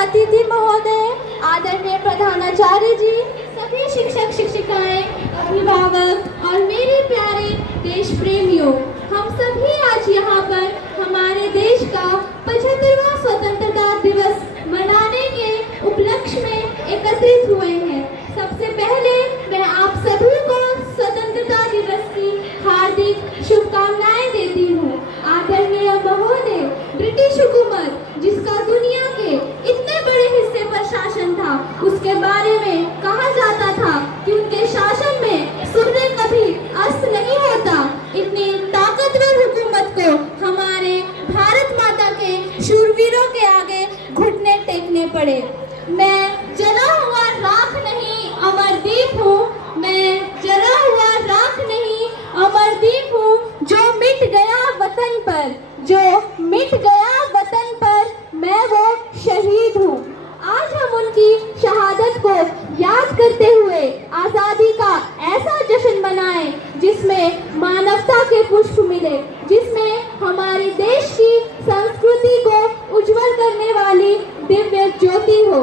अतिथि महोदय, आदरणीय प्रधानाचार्य जी, सभी शिक्षक शिक्षिकाएं, अभिभावक और मेरे प्यारे देश प्रेमियों, हम सभी आज यहाँ पर हमारे देश का 75वां स्वतंत्रता दिवस मनाने के उपलक्ष्य में एकत्रित हुए हैं। सबसे पहले मैं आप सभी को स्वतंत्रता दिवस की हार्दिक शुभकामनाएं देती हूँ। आदरणीय महोदय, ब्रिटिश हुकूमत जिसका दुनिया के इतने बड़े हिस्से पर शासन था, उसके बारे में कहा जाता था कि उनके शासन में सूर्य कभी अस्त नहीं होता। इतनी ताकतवर हुकूमत को हमारे भारत माता के शूरवीरों के आगे घुटने टेकने पड़े। मैं जला हुआ राख नहीं अमरदीप हूँ, मैं जला हुआ राख नहीं अमरदीप हूँ, जो मिट गया वतन पर, जो मिट गया वतन पर, मैं वो शहीद हूँ। आज हम उनकी शहादत को याद करते हुए आज़ादी का ऐसा जश्न मनाएं जिसमें मानवता के पुष्प मिले, जिसमें हमारे देश की संस्कृति को उज्जवल करने वाली दिव्य ज्योति हो।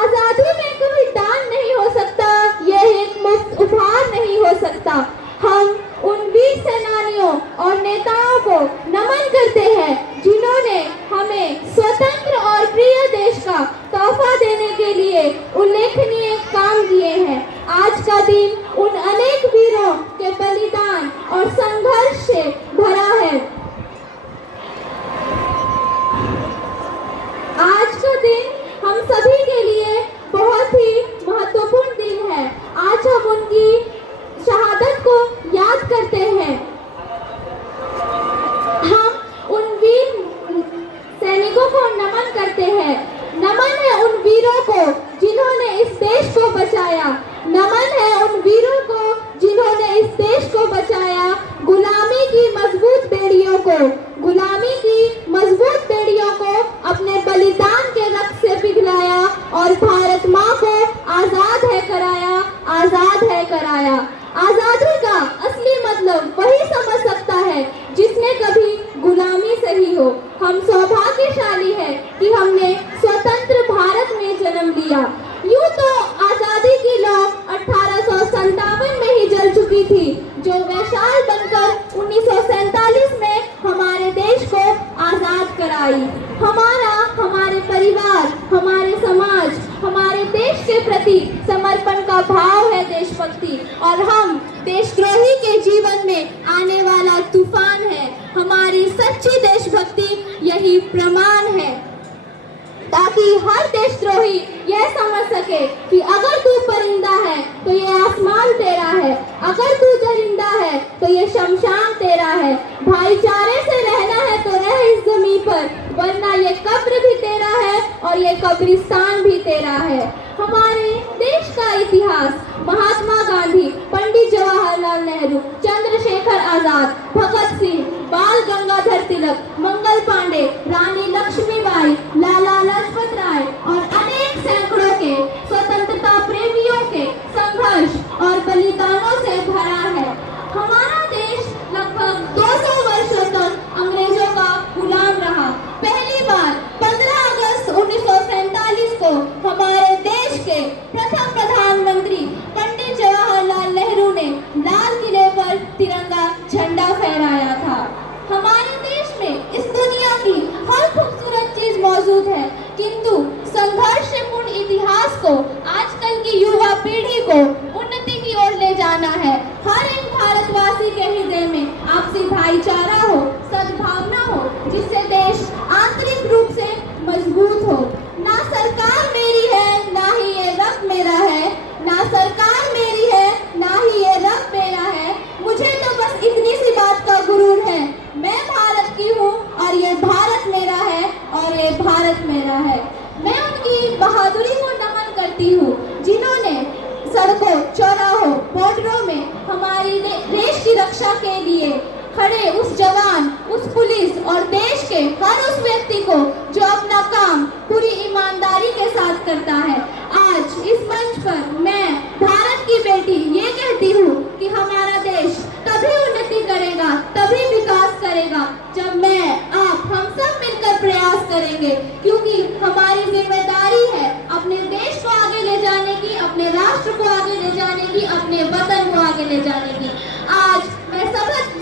आज़ादी में कोई दान नहीं हो सकता, यह एक मुफ्त उपहार नहीं हो सकता। हम उन वीर सेनानियों और नेताओं को नमन करते हैं जिन्होंने हमें स्वतंत्र और प्रिय देश का तोहफा देने के लिए उल्लेखनीय काम किए हैं। आज का दिन उन अनेक वीरों के बलिदान और संघर्ष से भरा है। आज का दिन हम सभी के लिए बहुत ही महत्वपूर्ण दिन है। आज हम उनकी शहादत को याद करते हैं। हम उन वीर सैनिकों को नमन करते हैं। नमन है उन वीरों को जिन्होंने इस देश को बचाया। नमन है उन वीरों को जिन्होंने इस देश को बचाया। गुलामी की मजबूत बेड़ियों को, गुलामी की मजबूत बेड़ियों को अपने बलिदान के रक्त से पिघलाया और भारत माँ को आजाद है कराया, आजाद है कराया। आजादी का असली मतलब वही समझ सकता है जिसने कभी गुलामी सही हो। हम सौभाग्यशाली हैं कि हमने स्वतंत्र भारत में जन्म लिया। यूं तो आजादी की लौ 1857 में ही जल चुकी थी, जो वैशाल बनकर 1947 में हमारे देश को आजाद कराई। हमारा, हमारे परिवार, हमारे समाज, हमारे देश के प्रति समर्पण का भाव है देशभक्ति, और हम देशद्रोही के जीवन में आने वाला तूफान है। हमारी सच्ची देशभक्ति यही प्रमाण है, ताकि हर देशद्रोही यह समझ सके कि अगर तू परिंदा है तो ये आसमान तेरा है, अगर तू दरिंदा है तो ये शमशान तेरा है। भाईचारे से रहना है तो रह इस जमीन पर, वरना ये कब्र भी तेरा है और ये कब्रिस्तान भी तेरा है। हमारे देश का इतिहास महात्मा गांधी, पंडित जवाहरलाल नेहरू, चंद्रशेखर आजाद, भगत सिंह, बाल गंगाधर तिलक, मंगल पांडे, रानी लक्ष्मीबाई, लाला लाजपत राय और अनेक सैकड़ों के स्वतंत्रता प्रेमियों के संघर्ष और बलिदानों से भरा है। हमारा देश लगभग 200 वर्षों तक अंग्रेजों का गुलाम रहा। पहली बार 15 अगस्त 1947 को हमारे देश के प्रथम प्रधानमंत्री पंडित जवाहरलाल नेहरू ने लाल किले पर तिरंगा झंडा फहराया था। हमारे देश में इस दुनिया की हर खूबसूरत चीज मौजूद है, किंतु संघर्ष से पूर्ण इतिहास को आजकल की युवा पीढ़ी को उन्नति की ओर ले जाना है। हर एक भारतवासी के हृदय में आपसी भाईचारा हो, सद्भावना हो, जिससे देश आंतरिक रूप से मजबूत हो। ना सरकार मेरी है, ना ही ये रब मेरा है, ना सरकार मेरी है, ना ही ये रब मेरा है। मुझे तो बस इतनी सी बात का गुरूर है, मैं भारत की हूँ और ये भारत मेरा है और ये भारत मेरा है। मैं उनकी बहादुरी को नमन करती हूँ जिन्होंने सड़कों, चौराहों, बॉर्डरों में हमारी देश की रक्षा के लिए खड़े उस जवान, उस पुलिस और देश के हर उस व्यक्ति को जो अपना काम पूरी ईमानदारी के साथ करता है। आज इस मंच पर मैं भारत की बेटी ये कहती हूँ कि हमारा देश तभी उन्नति करेगा, तभी विकास करेगा जब मैं, आप, हम सब मिलकर प्रयास करेंगे, क्योंकि हमारी जिम्मेदारी अपने वतन को आगे ले जाने की। आज मैं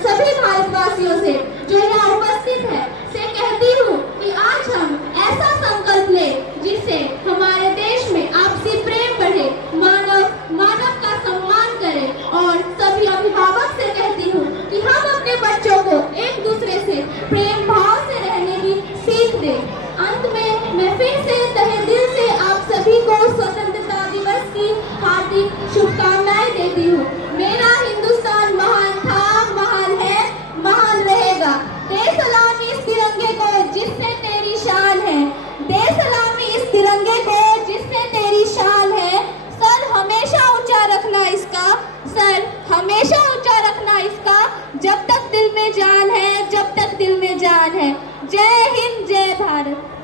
सभी भारतवासियों से जो यहाँ उपस्थित है से कहती हूँ कि आज हम ऐसा संकल्प लें जिससे हमारे देश में आपसी प्रेम बढ़े, मानव का सम्मान करें। और सभी अभिभावक से कहती हूँ कि हम अपने बच्चों को एक दूसरे से प्रेम भाव से रहने की सीख दें। अंत में मैं फिर से तहे दिल से आप सभी को स्वतंत्रता दिवस की हार्दिक शुभकामनाएं देती हूँ। मेरा हिंदुस्तान महान था, महान है, महान रहेगा। दे सलामी इस तिरंगे को जिससे तेरी शान है, दे सलामी इस तिरंगे को जिससे तेरी शान है। सर हमेशा ऊंचा रखना इसका, सर हमेशा ऊंचा रखना इसका, जब तक दिल में जान है, जब तक दिल में जान है। जय हिंद, जय भारत।